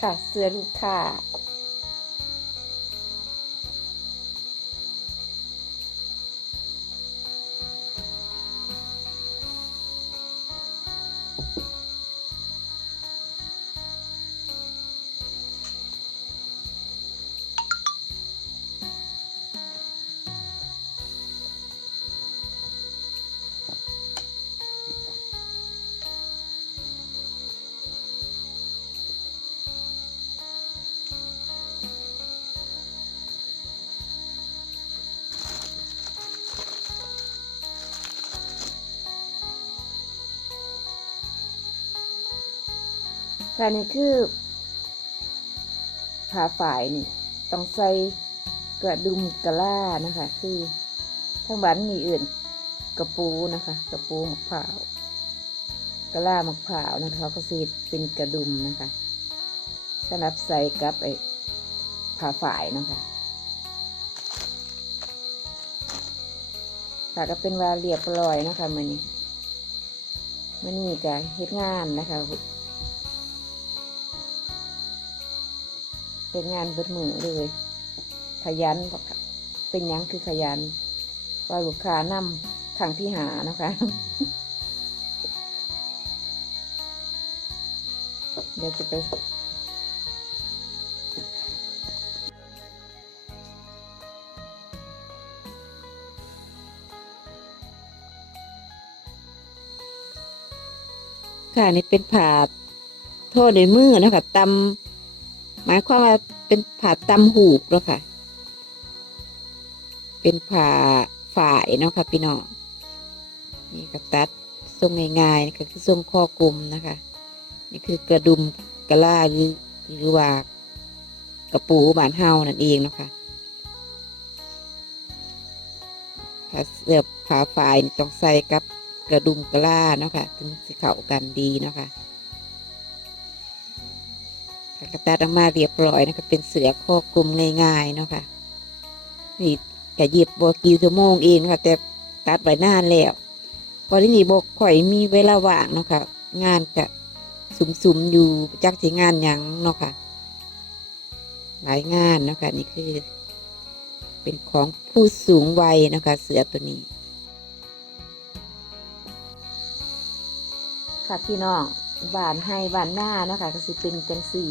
ค่ะ เสื้อลูกค้า ค่ะนี่คือผ้าฝ่ายนี่ต้องใส่กระดุมกระล่านะคะ คือทั้งบ้านมีอื่นกระปูนะคะ กระปูมะพร้าวกระล่ามะพร้าวนะคะเขาก็สีดเป็นกระดุมนะคะสำหรับใส่กับไอ้ผ้าฝ่ายนะคะค่ะก็เป็นว่าเรียบร้อยนะคะมันนี้มันนี่ก็เฮ็ดงานนะคะ เป็นงานเบิดมือเลย ขยันเป็นยังคือขยันว่าลูกค้านำขังที่หานะคะเดี๋ยวจะไปค่ะนี่เป็นผ่าโทษในมือนะคะตำ หมายความว่าเป็นผ่าตำหูกเนาะค่ะ เป็นผ่าฝ่ายเนาะค่ะพี่น้องนี่ก็ตัดทรงง่ายๆนี่ก็คือทรงข้อกลมนะคะ นี่คือกระดุมกระล่าหรือหรือว่ากระปูบานเฮานั่นเองเนาะค่ะถ้าเสือบผ่าฝ่ายต้องใส่กับกระดุมกระล่าเนาะค่ะถึงสิเข้ากันดีเนาะค่ะ กระตัดออกมาเรียบร้อยนะคะเป็นเสือข้อกลมง่ายๆเนาะค่ะนี่กะหยิบบอกกี่ชั่วโมงเองค่ะ แต่ตัดไว้นานแล้วพอที่นี่บอกข่อยมีเวลาว่างเนาะค่ะ งานกะสุมๆอยู่จักสิงานยังเนาะค่ะ หลายงานเนาะค่ะนี่คือ เป็นของผู้สูงวัยเนาะคะ เสือตัวนี้ค่ะพี่น้อง บ้านให้บ้านหน้าเนาะคะก็สิเป็นจังสี่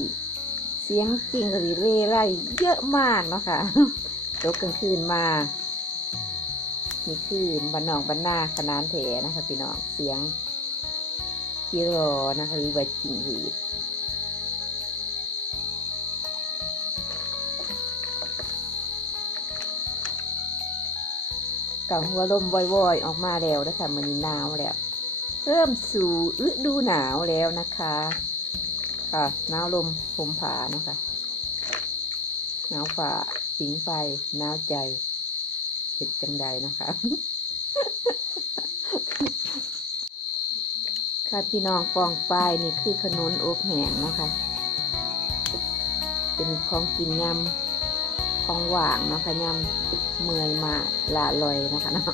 เสียงจริงกรีเร่ไร่เยอะมากเนาะค่ะตกกลางคืนมา นี่คือบ้านนองบ้านหน้าขนานแถนะคะพี่น้องเสียงกิโรอนะคะหรือว่าจิงหรีดกับหัวลมวอยๆออกมาแล้วนะคะมันหนาวแล้ว เริ่มสู่ฤดูหนาวแล้วนะคะค่ะหนาวลมผมผานะคะหนาวฝ่าผิงไฟหนาวใจเห็ดจังใดนะคะ ค่ะพี่น้องปองปลายนี่คือขนุนอบแห้งนะคะ เป็นของกินยำของหวางเนาะคะยำเมื่อยมาละลอยนะคะเนาะ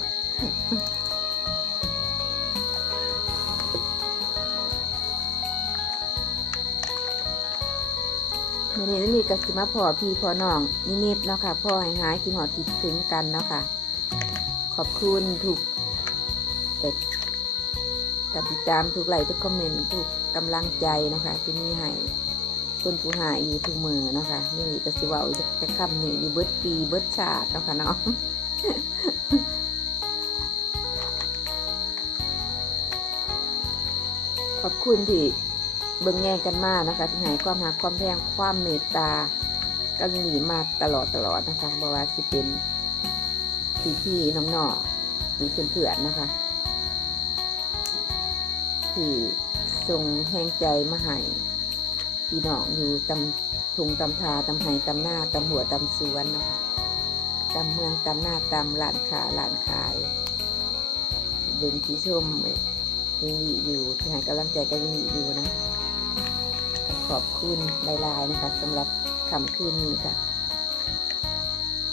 วันนี้มีกสิมาพอพี่พอน้องนิดๆเนาะค่ะพ่อให้หายคิดหอดคิดถึงกันเนาะค่ะ ขอบคุณทุกเอกกับติดตามทุกไลค์ทุกคอมเมนต์ทุกกำลังใจเนาะค่ะที่มีให้คนผู้หายอยู่ทุกมือเนาะค่ะนี่กสิเว่าจะคำนี้อยู่เบิร์ดปีเบิร์ดชาติเนาะค่ะเนาะขอบคุณที่ เบิ่งแง่งกันมานะคะที่ให้ความหักความแพงความเมตตากันหนีมาตลอดตลอดนะคะบว่าสิเป็นพี่พี่น้องๆหรือเพื่อนๆนะคะที่ส่งแห้งใจมาให้พี่น้องอยู่ตำทุงตำทาตำไห้ตำหน้าตำหัวตำสวนนะคะตำเมืองตำหน้าตำร้านค้าร้านขายเบิ่งที่ชมยังมีอยู่ที่ให้กำลังใจก็ยังมีอยู่นะ ขอบคุณหลายๆนะคะสำหรับคำคืนนี้ค่ะ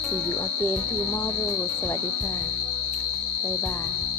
See you again tomorrow สวัสดีค่ะ บ๊ายบาย